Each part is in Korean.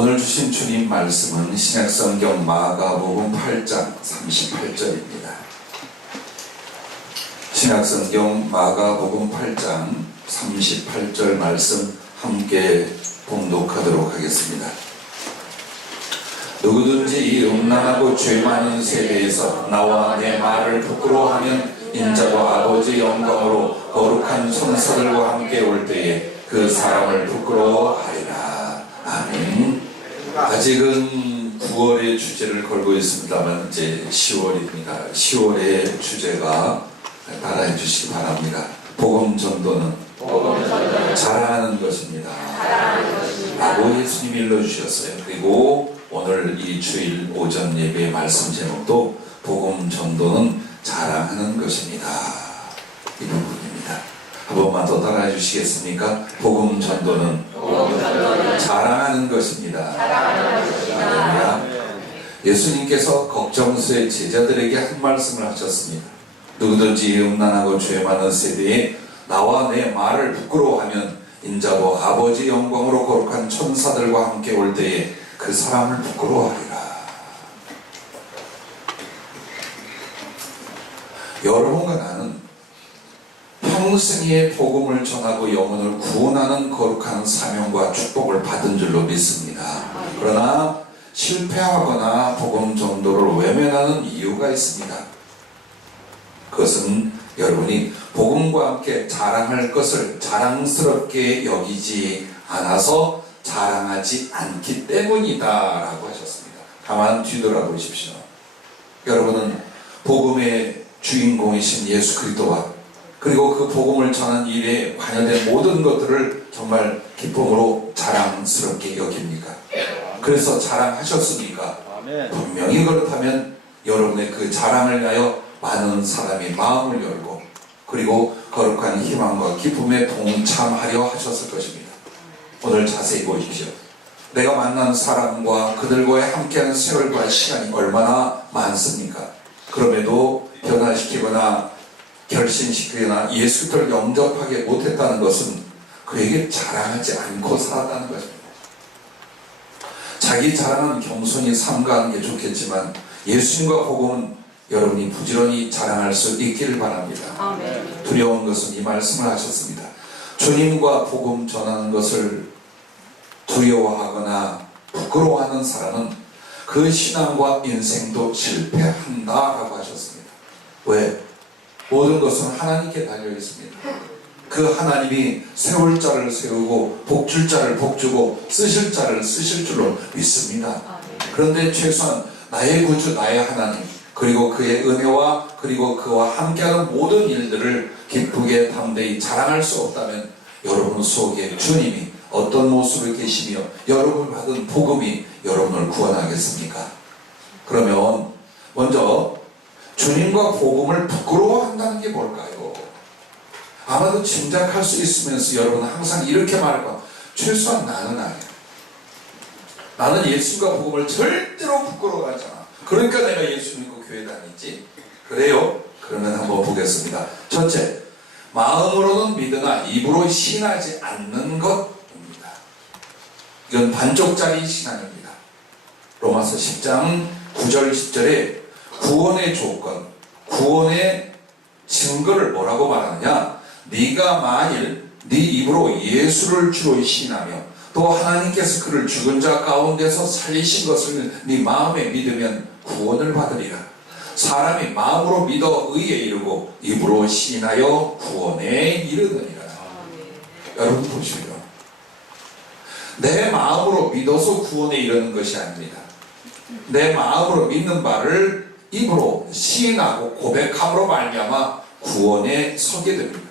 오늘 주신 주님 말씀은 신약성경 마가복음 8장 38절입니다. 신약성경 마가복음 8장 38절 말씀 함께 봉독하도록 하겠습니다. 누구든지 이 음란하고 죄 많은 세대에서 나와 내 말을 부끄러워하면 인자도 아버지 영광으로 거룩한 천사들과 함께 올 때에 그 사람을 부끄러워하리라. 아멘. 아직은 9월의 주제를 걸고 있습니다만 이제 10월입니다. 10월의 주제가 따라해 주시기 바랍니다. 복음 전도는 자랑하는 것입니다. 라고 예수님이 일러주셨어요. 그리고 오늘 이 주일 오전 예배의 말씀 제목도 복음 전도는 자랑하는 것입니다. 이 부분입니다. 한 번만 더 따라해 주시겠습니까? 복음 전도는 자랑하는 것입니다. 예수님께서 걱정스레 제자들에게 한 말씀을 하셨습니다. 누구든지 음란하고 죄 많은 세대에 나와 내 말을 부끄러워하면 인자도 아버지 영광으로 거룩한 천사들과 함께 올 때에 그 사람을 부끄러워하리라. 여러분과 나는 평생에 복음을 전하고 영혼을 구원하는 거룩한 사명과 축복을 받은 줄로 믿습니다. 그러나 실패하거나 복음 전도를 외면하는 이유가 있습니다. 그것은 여러분이 복음과 함께 자랑할 것을 자랑스럽게 여기지 않아서 자랑하지 않기 때문이다 라고 하셨습니다. 가만 뒤돌아보십시오. 여러분은 복음의 주인공이신 예수 그리스도와 그리고 그 복음을 전한 일에 관여된 모든 것들을 정말 기쁨으로 자랑스럽게 여깁니까? 그래서 자랑하셨습니까? 분명히 그렇다면 여러분의 그 자랑을 위하여 많은 사람이 마음을 열고 그리고 거룩한 희망과 기쁨에 동참하려 하셨을 것입니다. 오늘 자세히 보십시오. 내가 만난 사람과 그들과의 함께하는 세월과 시간이 얼마나 많습니까? 그럼에도 변화시키거나 결신시키거나 예수 그리스도를 영접하게 못했다는 것은 그에게 자랑하지 않고 살았다는 것입니다. 자기 자랑은 겸손히 삼가하는 게 좋겠지만 예수님과 복음은 여러분이 부지런히 자랑할 수 있기를 바랍니다. 아멘. 두려운 것은 이 말씀을 하셨습니다. 주님과 복음 전하는 것을 두려워하거나 부끄러워하는 사람은 그 신앙과 인생도 실패한다라고 하셨습니다. 왜? 모든 것은 하나님께 달려 있습니다. 그 하나님이 세울 자를 세우고 복줄 자를 복주고 쓰실 자를 쓰실 줄로 믿습니다. 그런데 최소한 나의 구주 나의 하나님 그리고 그의 은혜와 그리고 그와 함께하는 모든 일들을 기쁘게 담대히 자랑할 수 없다면 여러분 속에 주님이 어떤 모습을 계시며 여러분을 받은 복음이 여러분을 구원하겠습니까? 그러면 먼저 주님과 복음을 부끄러워한다는 게 뭘까요? 아마도 짐작할 수 있으면서 여러분은 항상 이렇게 말할 거야. 최소한 나는 아니야. 나는 예수님과 복음을 절대로 부끄러워하지 않아. 그러니까 내가 예수 믿고 교회 다니지. 그래요? 그러면 한번 보겠습니다. 첫째, 마음으로는 믿으나 입으로 신하지 않는 것입니다. 이건 반쪽짜리 신앙입니다. 로마서 10장 9절 10절에 구원의 조건, 구원의 증거를 뭐라고 말하느냐? 네가 만일 네 입으로 예수를 주로 신하며 또 하나님께서 그를 죽은 자 가운데서 살리신 것을 네 마음에 믿으면 구원을 받으리라. 사람이 마음으로 믿어 의에 이르고 입으로 신하여 구원에 이르느니라. 여러분 보시죠. 내 마음으로 믿어서 구원에 이르는 것이 아닙니다. 내 마음으로 믿는 바를 입으로 시인하고 고백함으로 말미암아 구원에 서게 됩니다.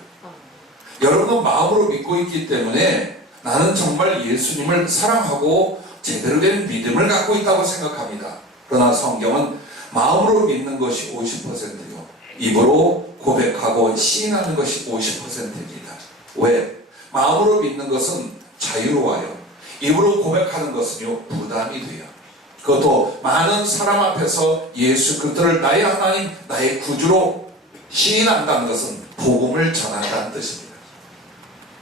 여러분은 마음으로 믿고 있기 때문에 나는 정말 예수님을 사랑하고 제대로 된 믿음을 갖고 있다고 생각합니다. 그러나 성경은 마음으로 믿는 것이 50%요 입으로 고백하고 시인하는 것이 50%입니다. 왜? 마음으로 믿는 것은 자유로워요. 입으로 고백하는 것은요 부담이 돼요. 그것도 많은 사람 앞에서 예수 그리스도를 나의 하나님, 나의 구주로 시인한다는 것은 복음을 전한다는 뜻입니다.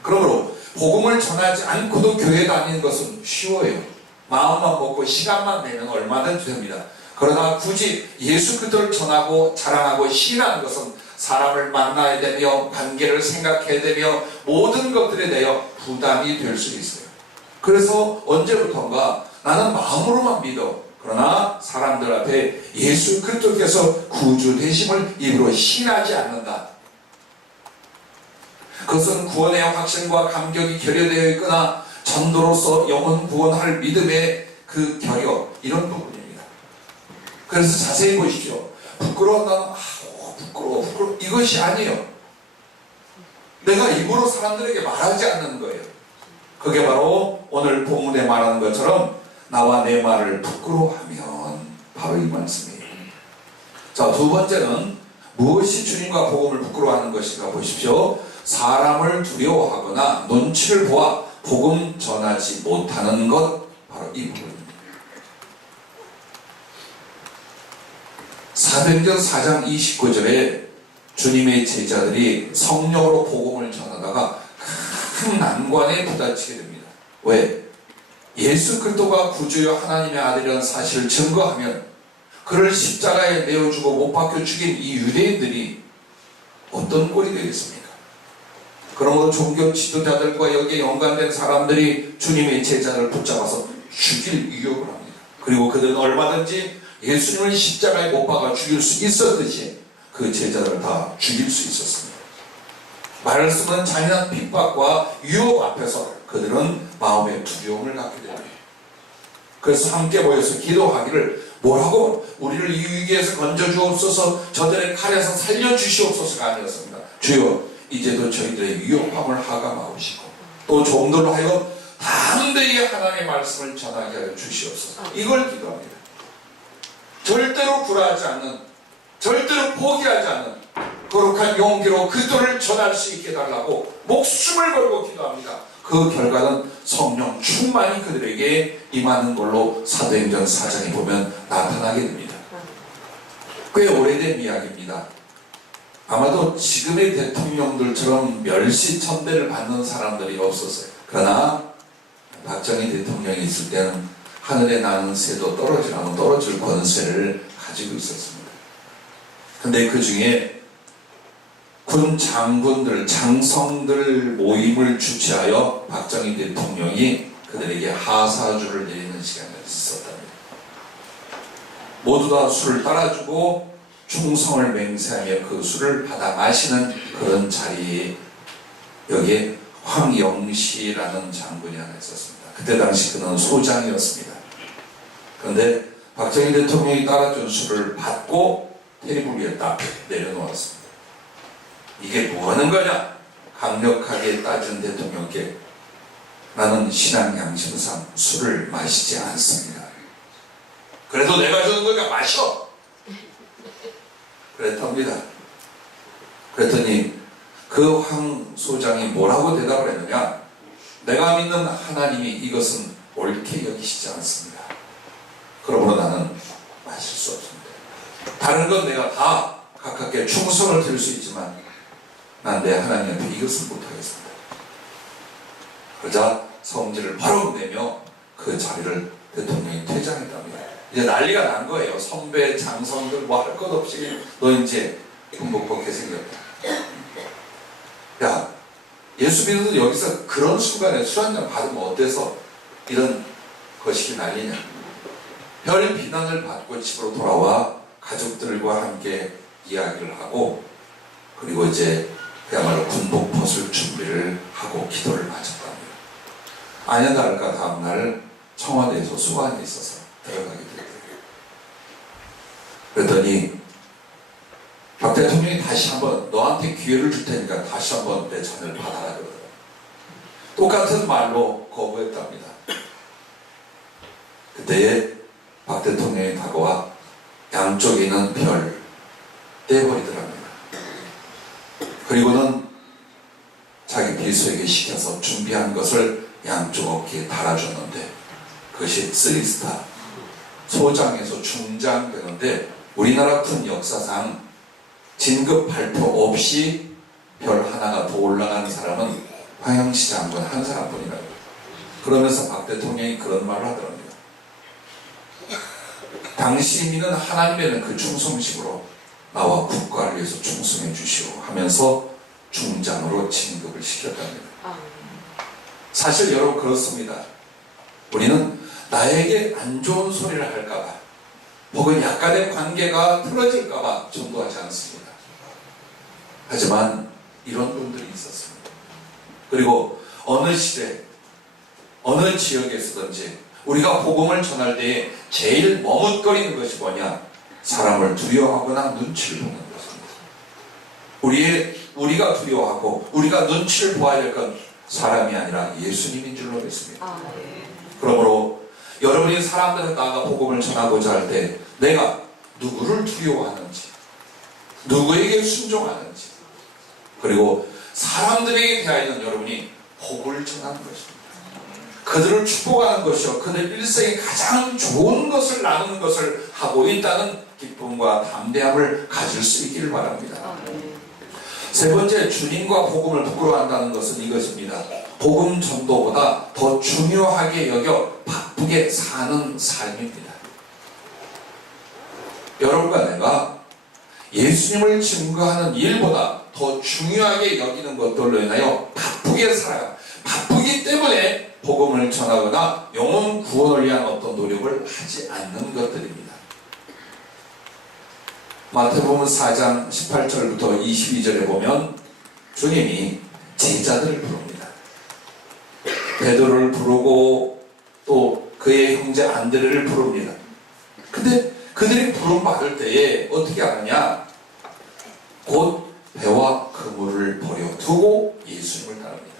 그러므로 복음을 전하지 않고도 교회 다니는 것은 쉬워요. 마음만 먹고 시간만 내면 얼마든지 됩니다. 그러나 굳이 예수 그리스도를 전하고 자랑하고 시인하는 것은 사람을 만나야 되며 관계를 생각해야 되며 모든 것들에 대하여 부담이 될 수 있어요. 그래서 언제부턴가 나는 마음으로만 믿어. 그러나 사람들 앞에 예수 그리스도께서 구주 되심을 입으로 시인하지 않는다. 그것은 구원의 확신과 감격이 결여되어 있거나 전도로서 영혼 구원할 믿음의 그 결여, 이런 부분입니다. 그래서 자세히 보십시오. 부끄러운다는 부끄러워 이것이 아니에요. 내가 입으로 사람들에게 말하지 않는 거예요. 그게 바로 오늘 본문에 말하는 것처럼 나와 내 말을 부끄러워하면 바로 이 말씀이에요. 자, 두 번째는 무엇이 주님과 복음을 부끄러워하는 것인가 보십시오. 사람을 두려워하거나 눈치를 보아 복음 전하지 못하는 것, 바로 이 부분입니다. 사도행전 4장 29절에 주님의 제자들이 성령으로 복음을 전하다가 큰 난관에 부딪히게 됩니다. 왜? 예수 그리스도가 구주요 하나님의 아들이라는 사실을 증거하면 그를 십자가에 내어주고 못 박혀 죽인 이 유대인들이 어떤 꼴이 되겠습니까? 그러므로 종교 지도자들과 여기에 연관된 사람들이 주님의 제자를 붙잡아서 죽일 위협을 합니다. 그리고 그들은 얼마든지 예수님을 십자가에 못 박아 죽일 수 있었듯이 그 제자들을 다 죽일 수 있었습니다. 말씀은 잔인한 핍박과 유혹 앞에서 그들은 마음의 두려움을 갖게 됩니다. 그래서 함께 모여서 기도하기를, 뭐라고? 우리를 이 위기에서 건져주옵소서, 저들의 칼에서 살려주시옵소서가 아니었습니다. 주여, 이제도 저희들의 위협함을 하감하시고 또 종들로 하여금 담대히 하나님의 말씀을 전하게 하여 주시옵소서, 이걸 기도합니다. 절대로 굴하지 않는, 절대로 포기하지 않는 거룩한 용기로 그들을 전할 수 있게 해달라고 목숨을 걸고 기도합니다. 그 결과는 성령 충만히 그들에게 임하는 걸로 사도행전 4장에 보면 나타나게 됩니다. 꽤 오래된 이야기입니다. 아마도 지금의 대통령들처럼 멸시천대를 받는 사람들이 없었어요. 그러나 박정희 대통령이 있을 때는 하늘에 나는 새도 떨어지라면 떨어질 권세를 가지고 있었습니다. 근데 그 중에 군 장군들, 장성들 모임을 주최하여 박정희 대통령이 그들에게 하사주를 내리는 시간이 있었답니다. 모두 다 술을 따라주고 충성을 맹세하며 그 술을 받아 마시는 그런 자리에 여기에 황영시라는 장군이 하나 있었습니다. 그때 당시 그는 소장이었습니다. 그런데 박정희 대통령이 따라준 술을 받고 테이블 위에 딱 내려놓았습니다. 이게 뭐 하는 거냐? 강력하게 따진 대통령께 나는 신앙 양심상 술을 마시지 않습니다. 그래도 내가 주는 거니까 마셔! 그랬답니다. 그랬더니 그 황 소장이 뭐라고 대답을 했느냐? 내가 믿는 하나님이 이것은 옳게 여기시지 않습니다. 그러므로 나는 마실 수 없습니다. 다른 건 내가 다 가깝게 충성을 드릴 수 있지만 난 내 하나님한테 이것은 못하겠습니다. 그러자 성질을 바로 내며 그 자리를 대통령이 퇴장했답니다. 이제 난리가 난 거예요. 선배, 장성들 뭐 할 것 없이 너 이제 군복복게 생겼다. 야, 예수 믿는 여기서 그런 순간에 술 한잔 받으면 어때서 이런 것이 난리냐. 별 비난을 받고 집으로 돌아와 가족들과 함께 이야기를 하고 그리고 이제 그야말로 군복 벗을 준비를 하고 기도를 마쳤답니다. 아냐 다를까 다음날 청와대에서 소환이 있어서 들어가게 됐대요. 그랬더니 박 대통령이 다시 한번 너한테 기회를 줄 테니까 다시 한번 내 잔을 받아라 그러더라고요. 똑같은 말로 거부했답니다. 그때에 박 대통령이 다가와 양쪽에 있는 별 떼버리더랍니다. 그리고는 자기 비서에게 시켜서 준비한 것을 양쪽 어깨에 달아줬는데 그것이 3스타 소장에서 중장 되는데 우리나라 군 역사상 진급 발표 없이 별 하나가 더 올라가는 사람은 황영시 장군 한 사람뿐이라고. 그러면서 박 대통령이 그런 말을 하더랍니다. 당신이 믿는 하나님에는 그 충성심으로 나와 국가를 위해서 충성해 주시오 하면서 중장으로 진급을 시켰답니다. 사실 여러분 그렇습니다. 우리는 나에게 안 좋은 소리를 할까봐 혹은 약간의 관계가 틀어질까봐 전도하지 않습니다. 하지만 이런 분들이 있었습니다. 그리고 어느 시대 어느 지역에서든지 우리가 복음을 전할 때에 제일 머뭇거리는 것이 뭐냐? 사람을 두려워하거나 눈치를 보는 것입니다. 우리가 두려워하고 우리가 눈치를 보아야 될 건 사람이 아니라 예수님인 줄로 믿습니다. 그러므로 여러분이 사람들을 나아가 복음을 전하고자 할 때 내가 누구를 두려워하는지, 누구에게 순종하는지, 그리고 사람들에게 대하여는 여러분이 복을 전하는 것입니다. 그들을 축복하는 것이요, 그들 일생에 가장 좋은 것을 나누는 것을 하고 있다는 기쁨과 담대함을 가질 수 있기를 바랍니다. 세 번째, 주님과 복음을 부끄러워한다는 것은 이것입니다. 복음 전도보다 더 중요하게 여겨 바쁘게 사는 삶입니다. 여러분과 내가 예수님을 증거하는 일보다 더 중요하게 여기는 것들로 인하여 바쁘게 살아요. 바쁘기 때문에 복음을 전하거나 영혼 구원을 위한 어떤 노력을 하지 않는 것들입니다. 마태복음 4장 18절부터 22절에 보면 주님이 제자들을 부릅니다. 베드로를 부르고 또 그의 형제 안드레를 부릅니다. 근데 그들이 부름받을 때에 어떻게 하느냐? 곧 배와 그물을 버려두고 예수님을 따릅니다.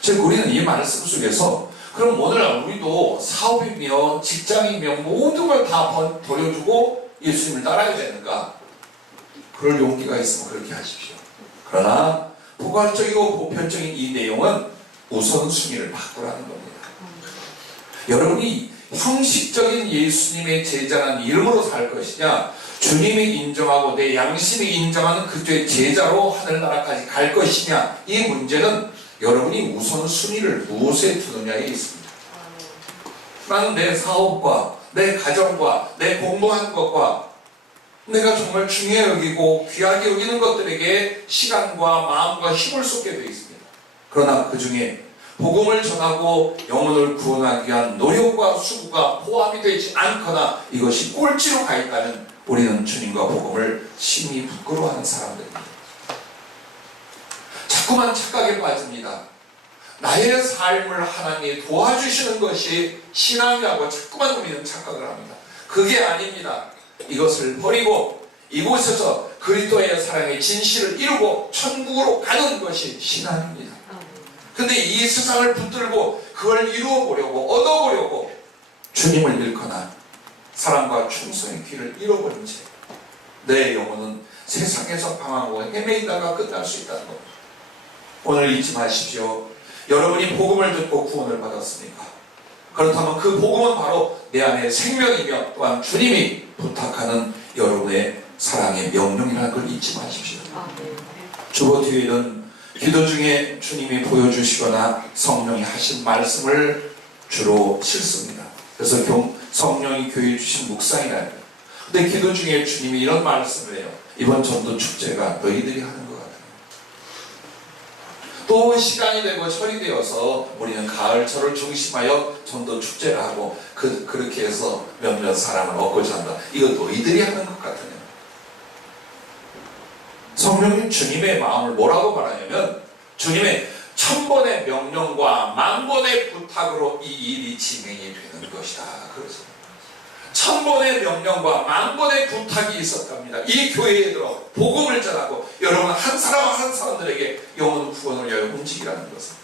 즉 우리는 이 말씀 속에서 그럼 오늘 우리도 사업이며 직장이며 모든 걸 다 버려두고 예수님을 따라야 되는가? 그럴 용기가 있으면 그렇게 하십시오. 그러나 포괄적이고 보편적인 이 내용은 우선순위를 바꾸라는 겁니다. 여러분이 형식적인 예수님의 제자라는 이름으로 살 것이냐, 주님이 인정하고 내 양심이 인정하는 그의 제자로 하늘나라까지 갈 것이냐, 이 문제는 여러분이 우선순위를 무엇에 두느냐에 있습니다. 나는 내 사업과 내 가정과 내 공부하는 것과 내가 정말 중요히 여기고 귀하게 여기는 것들에게 시간과 마음과 힘을 쏟게 되어 있습니다. 그러나 그 중에 복음을 전하고 영혼을 구원하기 위한 노력과 수고가 포함이 되지 않거나 이것이 꼴찌로 가 있다면 우리는 주님과 복음을 심히 부끄러워하는 사람들입니다. 자꾸만 착각에 빠집니다. 나의 삶을 하나님이 도와주시는 것이 신앙이라고 자꾸만 우리는 착각을 합니다. 그게 아닙니다. 이것을 버리고 이곳에서 그리스도의 사랑의 진실을 이루고 천국으로 가는 것이 신앙입니다. 근데 이 세상을 붙들고 그걸 이루어 보려고 얻어보려고 주님을 잃거나 사랑과 충성의 길을 잃어버린 채 내 영혼은 세상에서 방황하고 헤매이다가 끝날 수 있다는 겁니다. 오늘 잊지 마십시오. 여러분이 복음을 듣고 구원을 받았습니까? 그렇다면 그 복음은 바로 내 안에 생명이며 또한 주님이 부탁하는 여러분의 사랑의 명령이라는 걸 잊지 마십시오. 주보 뒤에는 기도 중에 주님이 보여주시거나 성령이 하신 말씀을 주로 실습니다. 그래서 성령이 교회에 주신 묵상이라는. 근데 기도 중에 주님이 이런 말씀을 해요. 이번 전도 축제가 너희들이 하는 것 같아요. 또 시간이 되고 철이 되어서 우리는 가을철을 중심하여 전도 축제를 하고 그렇게 해서 몇몇 사람을 얻고자 한다. 이거 너희들이 하는 것 같아요. 성령님 주님의 마음을 뭐라고 말하냐면 주님의 1000번의 명령과 10,000번의 부탁으로 이 일이 진행이 되는 것이다. 그래서 1000번의 명령과 10,000번의 부탁이 있었답니다. 이 교회에 들어 복음을 전하고 여러분 한 사람 한 사람들에게 영혼 구원을 위하여 움직이라는 것은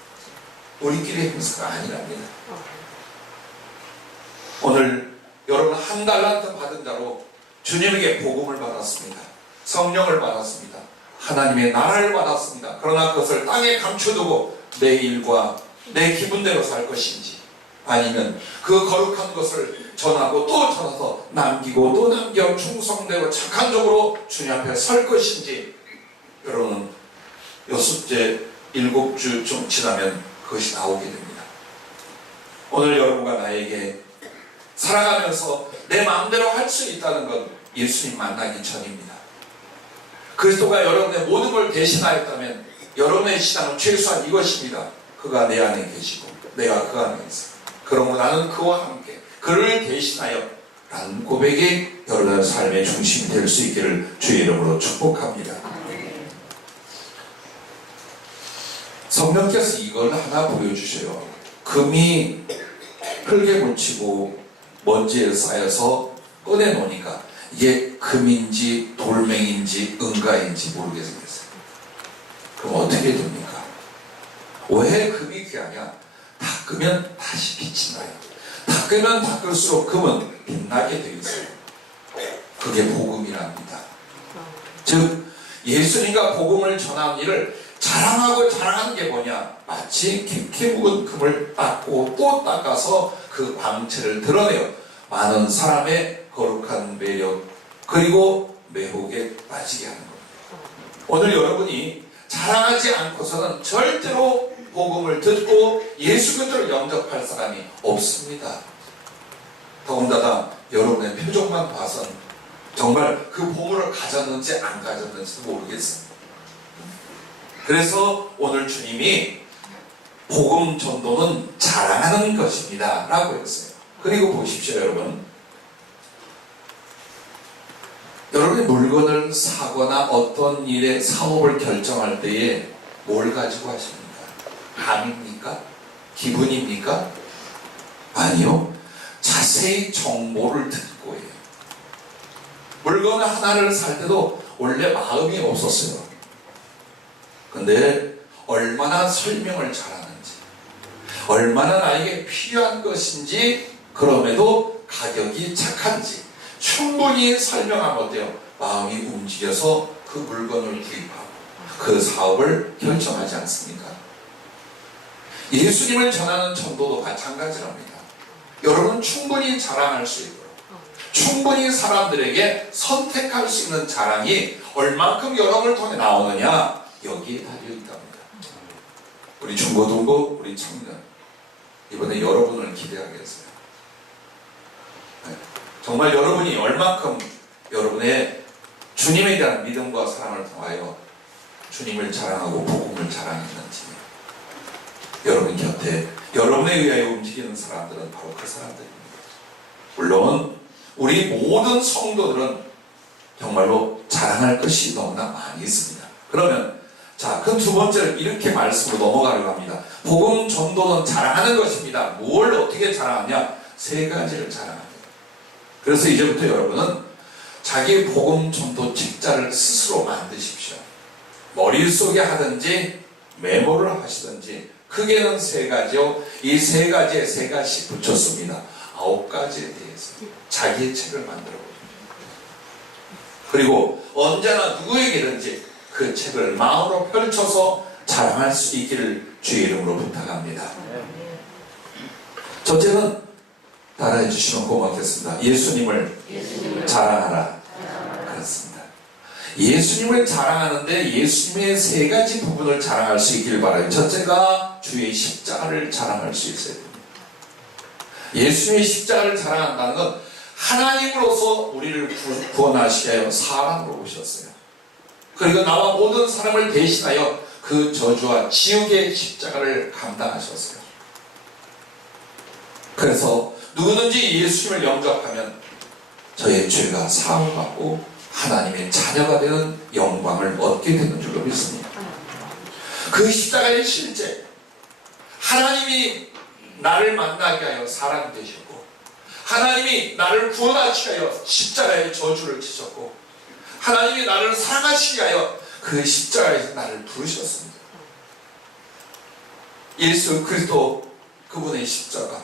우리끼리의 행사가 아니랍니다. 오늘 여러분 한 달란트 받은 자로 주님에게 복음을 받았습니다. 성령을 받았습니다. 하나님의 나라를 받았습니다. 그러나 그것을 땅에 감춰두고 내 일과 내 기분대로 살 것인지 아니면 그 거룩한 것을 전하고 또 전해서 남기고 또 남겨 충성되고 착한적으로 주님 앞에 설 것인지 여러분은 6째 7주 좀 지나면 그것이 나오게 됩니다. 오늘 여러분과 나에게 살아가면서 내 마음대로 할 수 있다는 건 예수님 만나기 전입니다. 그리스도가 여러분의 모든 걸 대신하였다면 여러분의 신앙은 최소한 이것입니다. 그가 내 안에 계시고 내가 그 안에 있어. 그러므로 나는 그와 함께 그를 대신하여 라는 고백이 여러분의 삶의 중심이 될 수 있기를 주의 이름으로 축복합니다. 성령께서 이걸 하나 보여주셔요. 금이 흙에 묻히고 먼지에 쌓여서 꺼내놓으니까 이게 금인지 돌멩인지 은가인지 모르게 생겼어요. 그럼 어떻게 됩니까? 왜 금이 귀하냐? 닦으면 다시 빛이 나요. 닦으면 닦을수록 금은 빛나게 되어 있어요. 그게 복음이랍니다. 즉 예수님과 복음을 전하는 일을 자랑하고 자랑하는 게 뭐냐? 마치 깊게 묵은 금을 닦고 또 닦아서 그 광채를 드러내요. 많은 사람의 거룩한 매력 그리고 매혹에 빠지게 하는 겁니다. 오늘 여러분이 자랑하지 않고서는 절대로 복음을 듣고 예수 그리스도를 영접할 사람이 없습니다. 더군다나 여러분의 표정만 봐선 정말 그 보물을 가졌는지 안 가졌는지도 모르겠어요. 그래서 오늘 주님이 복음 전도는 자랑하는 것입니다 라고 했어요. 그리고 보십시오 여러분. 여러분이 물건을 사거나 어떤 일에 사업을 결정할 때에 뭘 가지고 하십니까? 감입니까? 기분입니까? 아니요. 자세히 정보를 듣고 해요. 물건 하나를 살 때도 원래 마음이 없었어요. 근데 얼마나 설명을 잘하는지, 얼마나 나에게 필요한 것인지, 그럼에도 가격이 착한지 충분히 설명하면 어때요? 마음이 움직여서 그 물건을 구입하고 그 사업을 결정하지 않습니까? 예수님을 전하는 전도도 마찬가지랍니다. 여러분 충분히 자랑할 수 있고 충분히 사람들에게 선택할 수 있는 자랑이 얼만큼 여러분을 통해 나오느냐 여기에 달려있답니다. 우리 중고등부 우리 청년 이번에 여러분을 기대하겠어요. 정말 여러분이 얼만큼 여러분의 주님에 대한 믿음과 사랑을 통하여 주님을 자랑하고 복음을 자랑했는지 여러분 곁에 여러분에 의하여 움직이는 사람들은 바로 그 사람들입니다. 물론 우리 모든 성도들은 정말로 자랑할 것이 너무나 많이 있습니다. 그러면 자, 그 두 번째는 이렇게 말씀으로 넘어가려고 합니다. 복음 전도는 자랑하는 것입니다. 뭘 어떻게 자랑하냐? 세 가지를 자랑합니다. 그래서 이제부터 여러분은 자기 복음 전도 책자를 스스로 만드십시오. 머릿속에 하든지 메모를 하시든지 크게는 세 가지요. 이 세 가지에 세 가지씩 붙였습니다. 9가지에 대해서 자기의 책을 만들어 봅니다. 그리고 언제나 누구에게든지 그 책을 마음으로 펼쳐서 자랑할 수 있기를 주의 이름으로 부탁합니다. 첫째는 따라해 주시면 고맙겠습니다. 예수님을 자랑하라. 그렇습니다. 예수님을 자랑하는데 예수님의 세 가지 부분을 자랑할 수 있기를 바라요. 첫째가 주의 십자가를 자랑할 수 있어야 됩니다. 예수님의 십자가를 자랑한다는 건 하나님으로서 우리를 구원하시기 위하여 사람으로 오셨어요. 그리고 나와 모든 사람을 대신하여 그 저주와 지옥의 십자가를 감당하셨어요. 그래서 누구든지 예수님을 영접하면 저의 죄가 사함을 받고 하나님의 자녀가 되는 영광을 얻게 되는 줄로 믿습니다. 그 십자가의 실제 하나님이 나를 만나게 하여 사람이 되셨고 하나님이 나를 구원하시기 위하여 십자가의 저주를 지셨고 하나님이 나를 사랑하시기 위하여 그 십자가에서 나를 부르셨습니다. 예수 그리스도 그분의 십자가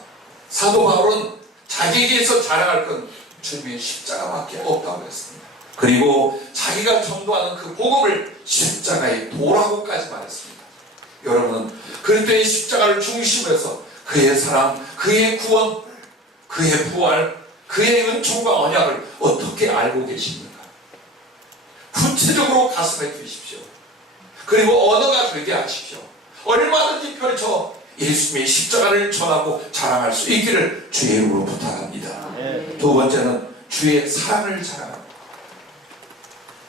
사도 바울은 자기에게서 자랑할 건 주님의 십자가밖에 없다고 했습니다. 그리고 자기가 전도하는 그 복음을 십자가의 도라고까지 말했습니다. 여러분은 그리스도의 십자가를 중심으로 해서 그의 사랑, 그의 구원, 그의 부활, 그의 은총과 언약을 어떻게 알고 계십니까? 구체적으로 가슴에 두십시오. 그리고 언어가 되게 하십시오. 얼마든지 펼쳐 예수님의 십자가를 전하고 자랑할 수 있기를 주의 이름으로 부탁합니다. 두 번째는 주의 사랑을 자랑합니다.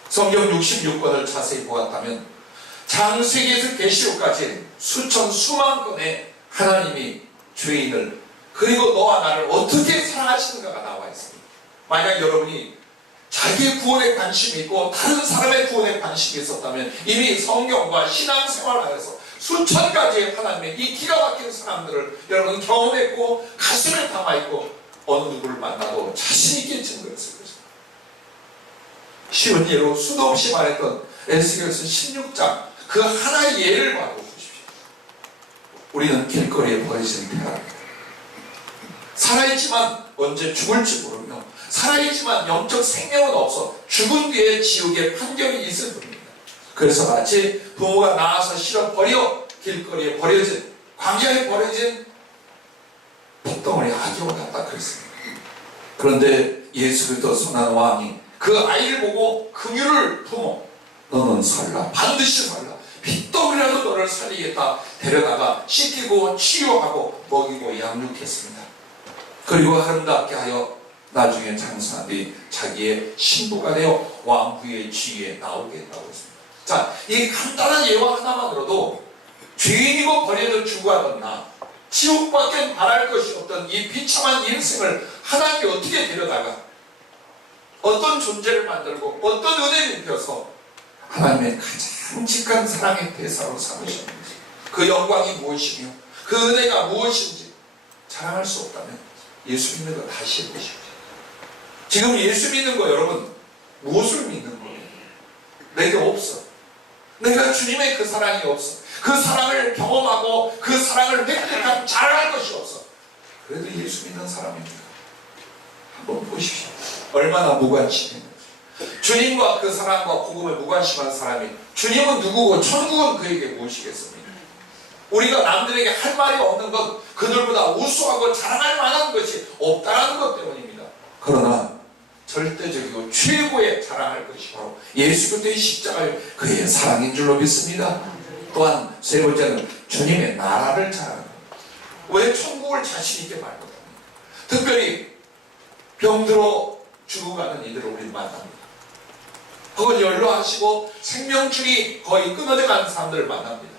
성경 66권을 자세히 보았다면 창세기에서 계시록까지 수천 수만 건의 하나님이 죄인을 그리고 너와 나를 어떻게 사랑하시는가가 나와 있습니다. 만약 여러분이 자기의 구원에 관심이 있고 다른 사람의 구원에 관심이 있었다면 이미 성경과 신앙생활 안에서 수천 가지의 하나님의 이 기가 막힌 사람들을 여러분 경험했고 가슴에 담아있고 어느 누구를 만나도 자신있게 증거했을 것입니다. 쉬운 예로 수도 없이 말했던 에스겔서 16장 그 하나의 예를 봐도 보십시오. 우리는 길거리에 버려진 태아입니다. 살아있지만 언제 죽을지 모르며 살아있지만 영적 생명은 없어 죽은 뒤에 지옥의 판결이 있을 뿐입니다. 그래서 마치 부모가 낳아서 실어 버려 길거리에 버려진 광야에 버려진 핏덩어리 아기와 같다 그랬습니다. 그런데 예수 그리스도 선한 왕이 그 아이를 보고 긍휼을 품어 너는 살라 반드시 살라 핏덩이라도 너를 살리겠다 데려다가 씻기고 치유하고 먹이고 양육했습니다. 그리고 아름답게 하여 나중에 장사한 뒤 자기의 신부가 되어 왕후의 지위에 나오게 했다고 했습니다. 자, 이 간단한 예화 하나만으로도 죄인이고 버려져 죽어가던 나 지옥밖에 바랄 것이 없던 이 비참한 인생을 하나님이 어떻게 데려다가 어떤 존재를 만들고 어떤 은혜를 입혀서 하나님의 가장 직간 사랑의 대사로 삼으셨는지 그 영광이 무엇이며 그 은혜가 무엇인지 자랑할 수 없다면 예수 믿는 거 다시 해보십시오. 지금 예수 믿는 거 여러분 무엇을 믿는 거예요? 내게 없어. 내가 주님의 그 사랑이 없어. 그 사랑을 경험하고 그 사랑을 획득하고 자랑할 것이 없어. 그래도 예수 믿는 사람입니다. 한번 보십시오. 얼마나 무관심해요. 주님과 그 사랑과 복음에 무관심한 사람이 주님은 누구고 천국은 그에게 무엇이겠습니까? 우리가 남들에게 할 말이 없는 것 그들보다 우수하고 자랑할 만한 것이 없다는 것 때문입니다. 그러나 절대적이고 최고의 자랑할 것이 바로 예수 그리스도의 십자가의 그의 사랑인 줄로 믿습니다. 또한 세 번째는 주님의 나라를 자랑합니다. 왜 천국을 자신 있게 말 못합니까? 특별히 병들어 죽어가는 이들을 우리는 만납니다. 혹은 연로하시고 생명줄이 거의 끊어져 가는 사람들을 만납니다.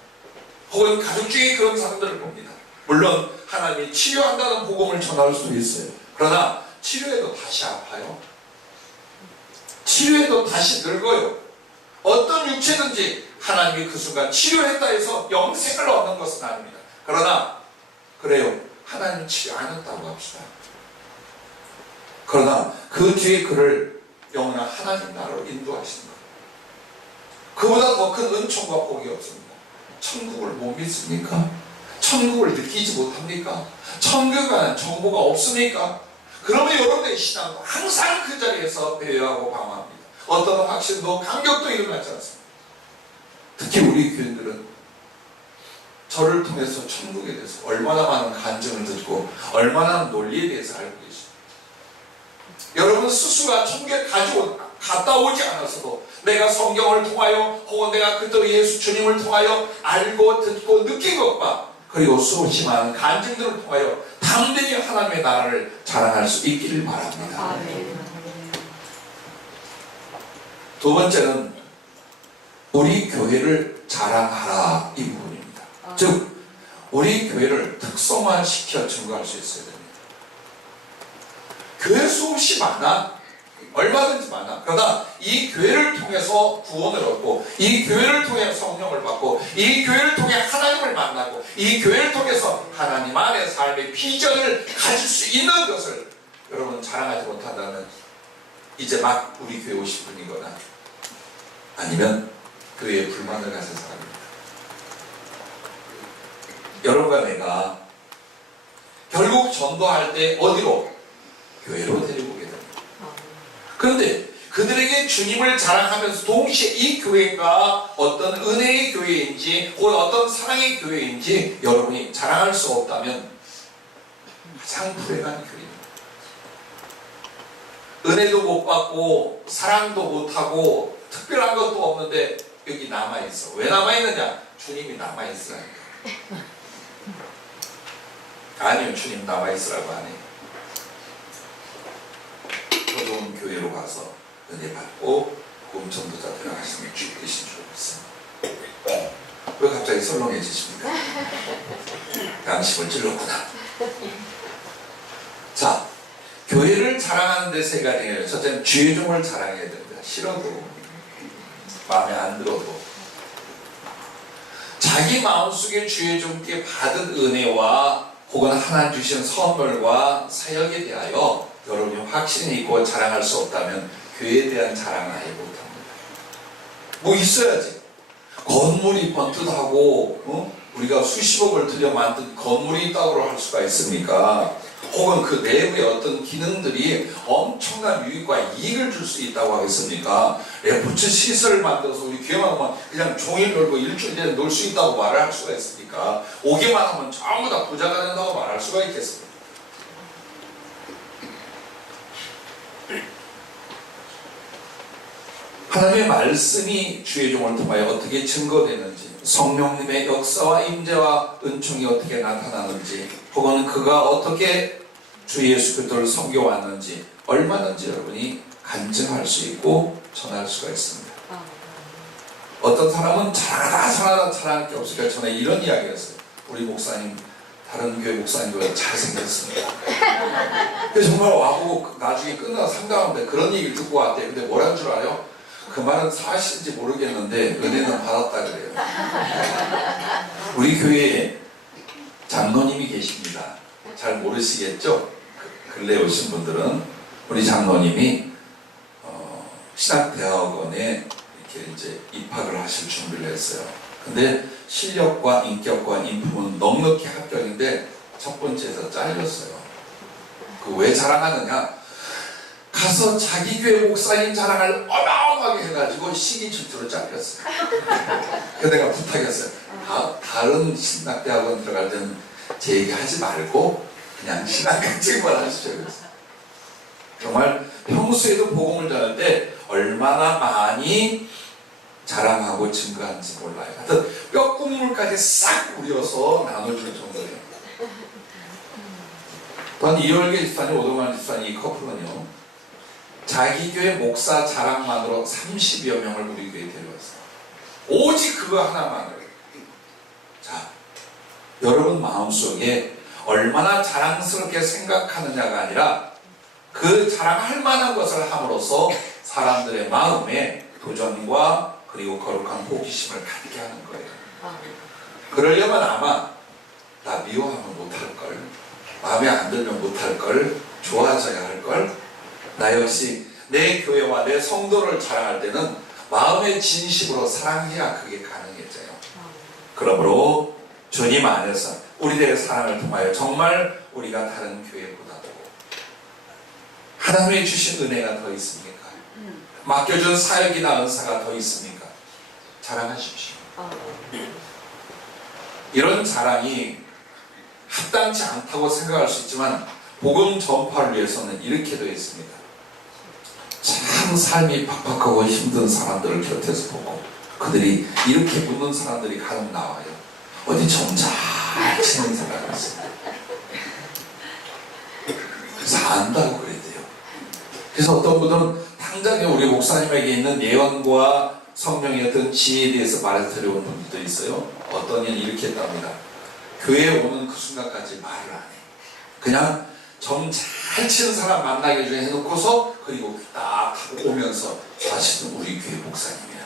혹은 가족 중에 그런 사람들을 봅니다. 물론 하나님이 치료한다는 복음을 전할 수도 있어요. 그러나 치료해도 다시 아파요. 치료해도 다시 늙어요. 어떤 육체든지 하나님이 그 순간 치료했다 해서 영생을 얻는 것은 아닙니다. 그러나 그래요. 하나님 치료 안 했다고 합시다. 그러나 그 뒤에 그를 영원한 하나님 나라로 인도하시는 거예요. 그보다 더 큰 은총과 복이 없습니다. 천국을 못 믿습니까? 천국을 느끼지 못합니까? 천국에 관한 정보가 없습니까? 그러면 여러분의 신앙도 항상 그 자리에서 배회하고 방황합니다. 어떤 확신도 감격도 일어나지 않습니다. 특히 우리 교인들은 저를 통해서 천국에 대해서 얼마나 많은 간증을 듣고 얼마나 논리에 대해서 알고 계십니까? 여러분 스스로가 천국에 갔다 오지 않았어도 내가 성경을 통하여 혹은 내가 그리스도 예수 주님을 통하여 알고 듣고 느낀 것과 그리고 수없이 많은 간증들을 통하여 담대히 하나님의 나라를 자랑할 수 있기를 바랍니다. 두 번째는 우리 교회를 자랑하라 이 부분입니다. 즉 우리 교회를 특성화시켜 증거할 수 있어야 됩니다. 교회 수없이 많아. 얼마든지 많아. 그러나 이 교회를 통해서 구원을 얻고 이 교회를 통해 성령을 받고 이 교회를 통해 하나님을 만나고 이 교회를 통해서 하나님 안의 삶의 비전을 가질 수 있는 것을 여러분 자랑하지 못한다면 이제 막 우리 교회 오실 분이거나 아니면 교회에 불만을 가진 사람입니다. 여러분과 내가 결국 전도할 때 어디로? 교회로 데리고 오게 됩니다. 그런데 그들에게 주님을 자랑하면서 동시에 이 교회가 어떤 은혜의 교회인지 혹은 어떤 사랑의 교회인지 여러분이 자랑할 수 없다면 가장 불행한 교회입니다. 은혜도 못 받고 사랑도 못하고 특별한 것도 없는데 여기 남아있어. 왜 남아있느냐? 주님이 남아있어요. 아니요, 주님 남아있으라고 하네요. 더 좋은 교회로 가서 은혜 받고 복음 전도자 되어가시는 게 주이신 줄 믿습니다. 왜 갑자기 설렁해지십니까? 양심을 찔렀구나. 자, 교회를 자랑하는 데 세 가지예요. 첫째는 주의 종을 자랑해야 됩니다. 싫어도, 마음에 안 들어도. 자기 마음속에 주의 종께 받은 은혜와 혹은 하나님 주신 선물과 사역에 대하여 여러분이 확신이 있고 자랑할 수 없다면 교회에 대한 자랑은 아예 못합니다. 뭐 있어야지. 건물이 번듯하고 우리가 수십억을 들여 만든 건물이 있다고 할 수가 있습니까? 혹은 그 내부의 어떤 기능들이 엄청난 유익과 이익을 줄 수 있다고 하겠습니까? 레포츠 시설을 만들어서 우리 교회만 오면 그냥 종일 놀고 일주일 내내 놀 수 있다고 말을 할 수가 있습니까? 오기만 하면 전부 다 부자가 된다고 말할 수가 있겠습니까? 하나님의 말씀이 주의 종을 통하여 어떻게 증거되는지, 성령님의 역사와 임재와 은총이 어떻게 나타나는지, 혹은 그가 어떻게 주 예수 그리스도를 섬겨왔는지 얼마든지 여러분이 간증할 수 있고 전할 수가 있습니다. 어떤 사람은 자랑할 게 없으니까 전에 이런 이야기를 했어요. 우리 목사님, 다른 교회 목사님보다 잘생겼습니다. 그래서 정말 와보고 나중에 끝나서 상담하는데 그런 얘기를 듣고 왔대요. 근데 뭐라는 줄 알아요? 그 말은 사실인지 모르겠는데 은혜는 받았다 그래요. 우리 교회에 장로님이 계십니다. 잘 모르시겠죠? 근래에 오신 분들은 우리 장로님이 신학대학원에 이렇게 이제 입학을 하실 준비를 했어요. 근데 실력과 인격과 인품은 넉넉히 합격인데 첫 번째에서 잘렸어요. 그 왜 자랑하느냐? 가서 자기 교회 목사님 자랑을 어마어마하게 해가지고 시기 질투로 잘렸어요. 그래서 내가 부탁했어요. 다른 신학대학원 들어갈 때는 제 얘기 하지 말고 그냥 신학강직만 하십시오. 그랬어요. 정말 평소에도 복음을 전하는데 얼마나 많이 자랑하고 증거하는지 몰라요. 하여튼 뼈국물까지 싹 우려서 나눠줄 정도예요. 또한 이월계 집사님, 오동환 집사님 이 커플은요, 자기 교회 목사 자랑만으로 30여 명을 우리 교회에 데려왔어요. 오직 그거 하나만을. 자, 여러분 마음속에 얼마나 자랑스럽게 생각하느냐가 아니라 그 자랑할 만한 것을 함으로써 사람들의 마음에 도전과 그리고 거룩한 호기심을 갖게 하는 거예요. 그러려면 아마 나 미워하면 못할걸, 마음에 안 들면 못할걸, 좋아져야 할걸, 나 역시 내 교회와 내 성도를 자랑할 때는 마음의 진심으로 사랑해야 그게 가능해져요. 그러므로 주님 안에서 우리들의 사랑을 통하여 정말 우리가 다른 교회보다도 하나님의 주신 은혜가 더 있습니까? 맡겨준 사역이나 은사가 더 있습니까? 자랑하십시오. 이런 자랑이 합당치 않다고 생각할 수 있지만 복음 전파를 위해서는 이렇게 되어 있습니다. 참 삶이 팍팍하고 힘든 사람들을 곁에서 보고 그들이 이렇게 묻는 사람들이 간혹 나와요. 어디 좀 잘 치는 사람이 있어요. 그래서 안다고 그래야 돼요. 그래서 어떤 분들은 당장에 우리 목사님에게 있는 예언과 성령의 어떤 지혜에 대해서 말해 드려온 분들도 있어요. 어떤 이는 이렇게 했답니다. 교회에 오는 그 순간까지 말을 안 해. 그냥 점 잘 치는 사람 만나게 해놓고서 그리고 딱 하고 오면서 사실은 우리 교회 목사님이야.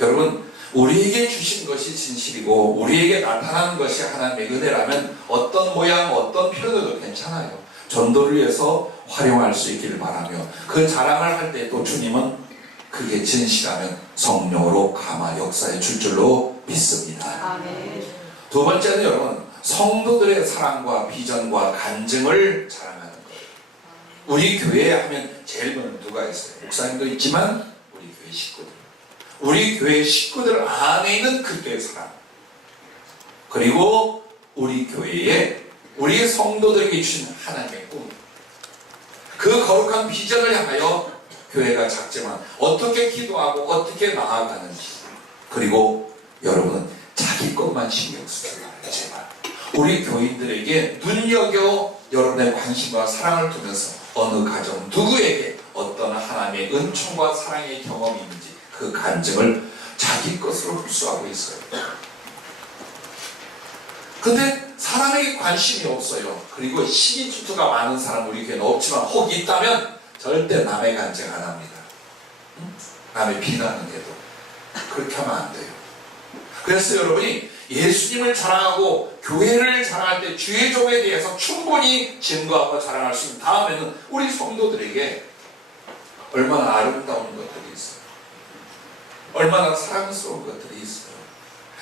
여러분, 우리에게 주신 것이 진실이고 우리에게 나타나는 것이 하나님의 은혜라면 어떤 모양, 어떤 표현도 괜찮아요. 전도를 위해서 활용할 수 있기를 바라며 그 자랑을 할 때 또 주님은 그게 진실하면 성령으로 감화 역사에 줄 줄로 믿습니다. 아멘. 두 번째는 여러분, 성도들의 사랑과 비전과 간증을 자랑하는 거예요. 우리 교회에 하면 제일 먼저 누가 있어요? 목사님도 있지만 우리 교회 식구들. 우리 교회 식구들 안에 있는 그때의 사랑. 그리고 우리 교회에 우리 성도들에게 주신 하나님의 꿈. 그 거룩한 비전을 향하여 교회가 작지만 어떻게 기도하고 어떻게 나아가는지. 그리고 여러분은 자기 것만 신경 쓰지 말아요. 제발. 우리 교인들에게 눈여겨 여러분의 관심과 사랑을 두면서 어느 가정 누구에게 어떤 하나님의 은총과 사랑의 경험이 있는지 그 간증을 자기 것으로 흡수하고 있어요. 근데 사람에게 관심이 없어요. 그리고 시기 질투가 많은 사람 우리 교회는 없지만 혹 있다면 절대 남의 간증 안 합니다. 남의 비난은해도 그렇게 하면 안 돼요. 그래서 여러분이 예수님을 자랑하고 교회를 자랑할 때 주의 종에 대해서 충분히 증거하고 자랑할 수 있는 다음에는 우리 성도들에게 얼마나 아름다운 것들이 있어요. 얼마나 사랑스러운 것들이 있어요.